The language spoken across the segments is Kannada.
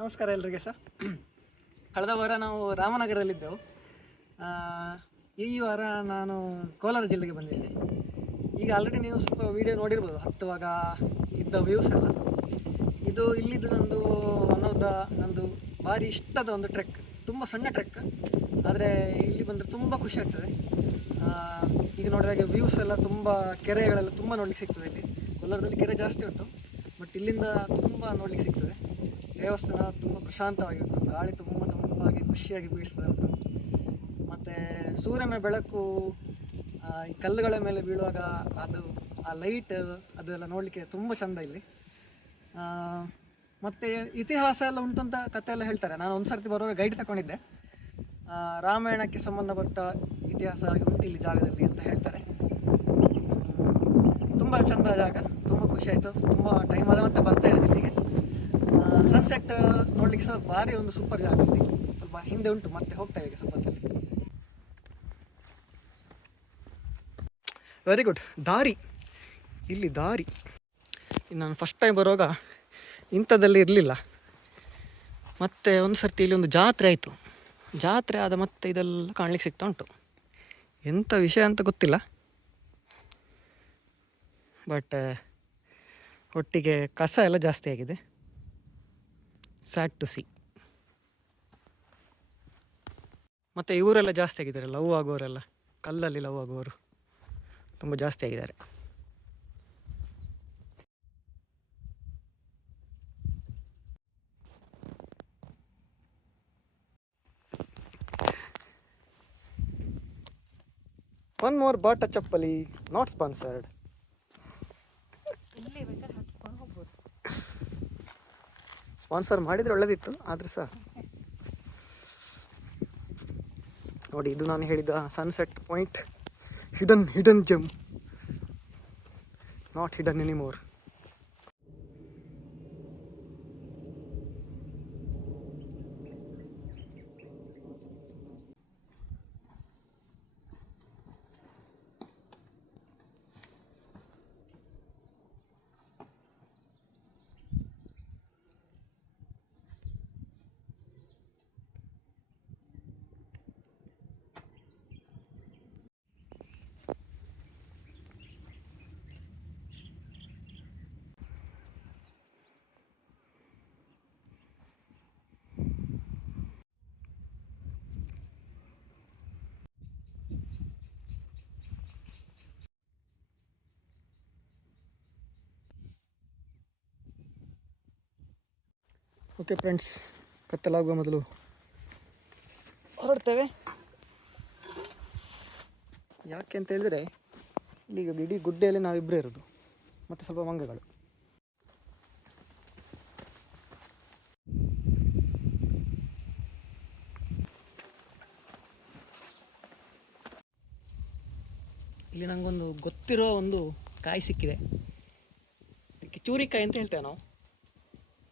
ನಮಸ್ಕಾರ ಎಲ್ರಿಗೆ ಸರ್. ಕಳೆದ ವಾರ ನಾವು ರಾಮನಗರದಲ್ಲಿದ್ದೆವು. ಈ ವಾರ ನಾನು ಕೋಲಾರ ಜಿಲ್ಲೆಗೆ ಬಂದಿದ್ದೇನೆ. ಈಗ ಆಲ್ರೆಡಿ ನೀವು ಸ್ವಲ್ಪ ವೀಡಿಯೋ ನೋಡಿರ್ಬೋದು, ಹತ್ತುವಾಗ ಇದ್ದ ವ್ಯೂಸ್ ಎಲ್ಲ. ಇದು ಇಲ್ಲಿದ್ದು ನಂದು ಭಾರಿ ಇಷ್ಟದ ಒಂದು ಟ್ರೆಕ್. ತುಂಬ ಸಣ್ಣ ಟ್ರೆಕ್, ಆದರೆ ಇಲ್ಲಿ ಬಂದರೆ ತುಂಬ ಖುಷಿ ಆಗ್ತದೆ. ಈಗ ನೋಡಿದಾಗ ವ್ಯೂಸ್ ಎಲ್ಲ ತುಂಬ, ಕೆರೆಗಳೆಲ್ಲ ತುಂಬ ನೋಡ್ಲಿಕ್ಕೆ ಸಿಗ್ತದೆ. ಇಲ್ಲಿ ಕೋಲಾರದಲ್ಲಿ ಕೆರೆ ಜಾಸ್ತಿ ಉಂಟು, ಬಟ್ ಇಲ್ಲಿಂದ ತುಂಬ ನೋಡ್ಲಿಕ್ಕೆ ಸಿಗ್ತದೆ. ದೇವಸ್ಥಾನ ತುಂಬ ಪ್ರಶಾಂತವಾಗಿ ಉಂಟು, ಗಾಳಿ ತುಂಬಾಗಿ ಖುಷಿಯಾಗಿ ಬೀಳಿಸ್ತದೆ ಉಂಟು. ಮತ್ತು ಸೂರ್ಯನ ಬೆಳಕು ಈ ಕಲ್ಲುಗಳ ಮೇಲೆ ಬೀಳುವಾಗ ಆ ಲೈಟ್ ಅದೆಲ್ಲ ನೋಡಲಿಕ್ಕೆ ತುಂಬ ಚೆಂದ ಇಲ್ಲಿ. ಮತ್ತು ಇತಿಹಾಸ ಎಲ್ಲ ಉಂಟು ಅಂತ ಕಥೆ ಎಲ್ಲ ಹೇಳ್ತಾರೆ. ನಾನು ಒಂದು ಸರ್ತಿ ಬರುವಾಗ ಗೈಡ್ ತಗೊಂಡಿದ್ದೆ. ರಾಮಾಯಣಕ್ಕೆ ಸಂಬಂಧಪಟ್ಟ ಇತಿಹಾಸ ಉಂಟು ಇಲ್ಲಿ ಜಾಗದಲ್ಲಿ ಅಂತ ಹೇಳ್ತಾರೆ. ತುಂಬ ಚೆಂದ ಜಾಗ, ತುಂಬ ಖುಷಿ ಆಯಿತು. ತುಂಬ ಟೈಮ್ ಆದ ಮತ್ತೆ ಬರ್ತಾ ಇದ್ದೀನಿ ಇಲ್ಲಿಗೆ. ಸನ್ಸೆಟ್ ನೋಡ್ಲಿಕ್ಕೆ ಸಹ ಭಾರಿ ಒಂದು ಸೂಪರ್ ಜಾಗ ಇಲ್ಲಿ. ಸ್ವಲ್ಪ ಹಿಂದೆ ಉಂಟು, ಮತ್ತೆ ಹೋಗ್ತೇವೆ ಈಗ ಸ್ವಲ್ಪದಲ್ಲಿ. Very good. ಇಲ್ಲಿ ದಾರಿ ನಾನು ಫಸ್ಟ್ ಟೈಮ್ ಬರುವಾಗ ಇಂಥದ್ದಲ್ಲಿ ಇರಲಿಲ್ಲ. ಮತ್ತು ಒಂದು ಸರ್ತಿ ಇಲ್ಲಿ ಒಂದು ಜಾತ್ರೆ ಆಯಿತು. ಜಾತ್ರೆ ಆದ ಮತ್ತೆ ಇದೆಲ್ಲ ಕಾಣಲಿಕ್ಕೆ ಸಿಗ್ತಾ ಉಂಟು. ಎಂಥ ವಿಷಯ ಅಂತ ಗೊತ್ತಿಲ್ಲ, ಬಟ್ ಒಟ್ಟಿಗೆ ಕಸ ಎಲ್ಲ ಜಾಸ್ತಿ ಆಗಿದೆ. Sad to see. ಮತ್ತು ಇವರೆಲ್ಲ ಜಾಸ್ತಿ ಆಗಿದ್ದಾರೆ, ಲವ್ ಆಗೋರೆಲ್ಲ, ಕಲ್ಲಲ್ಲಿ ಲವ್ ಆಗೋರು ತುಂಬ ಜಾಸ್ತಿ ಆಗಿದ್ದಾರೆ. ಒನ್ ಮೋರ್ ಬಾಟ ಚಪ್ಪಲಿ, ನಾಟ್ ಸ್ಪಾನ್ಸರ್ಡ್. ಸ್ಪಾನ್ಸರ್ ಮಾಡಿದರೆ ಒಳ್ಳೆದಿತ್ತು, ಆದರೆ ಸಹ ನೋಡಿ, ಇದು ನಾನು ಹೇಳಿದ sunset point. Hidden gem, not hidden anymore. Okay friends, ಕತ್ತಲಾಗುವ ಮೊದಲು ಹೊರಡ್ತೇವೆ. ಯಾಕೆ ಅಂತ ಹೇಳಿದರೆ, ಇಲ್ಲಿಗ ಇಡೀ ಗುಡ್ಡೆಯಲ್ಲಿ ನಾವಿಬ್ಬರೇ ಇರೋದು, ಮತ್ತು ಸ್ವಲ್ಪ ಮಂಗಗಳು. ಇಲ್ಲಿ ನನಗೊಂದು ಗೊತ್ತಿರೋ ಒಂದು ಕಾಯಿ ಸಿಕ್ಕಿದೆ. ಇದಕ್ಕೆ ಚೂರಿಕಾಯಿ ಅಂತ ಹೇಳ್ತೇವೆ ನಾವು.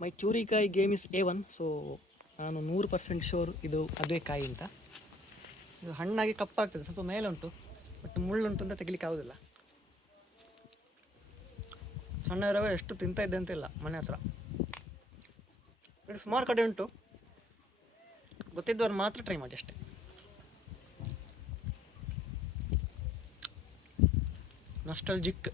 ಮೈ ಚೂರಿಕಾಯಿ ಗೇಮ್ ಇಸ್ A1. ಸೊ ನಾನು 100% ಶೋರ್ ಇದು ಅದುವೇ ಕಾಯಿ ಅಂತ. ಇದು ಹಣ್ಣಾಗಿ ಕಪ್ಪಾಗ್ತದೆ, ಸ್ವಲ್ಪ ಮೇಲೆ ಉಂಟು, ಬಟ್ ಮುಳ್ಳುಂಟು ಅಂತ ತೆಗಿಲಿಕ್ಕೆ ಆಗೋದಿಲ್ಲ. ಸಣ್ಣ ಇರುವಾಗ ಎಷ್ಟು ತಿಂತಾ ಇದ್ದೆ ಅಂತಿಲ್ಲ ಮನೆ ಹತ್ರ. ಇದು ಸುಮಾರು ಕಡೆ ಉಂಟು, ಗೊತ್ತಿದ್ದವ್ರು ಮಾತ್ರ ಟ್ರೈ ಮಾಡಿ ಅಷ್ಟೇ. ನಾಸ್ಟಾಲ್ಜಿಕ್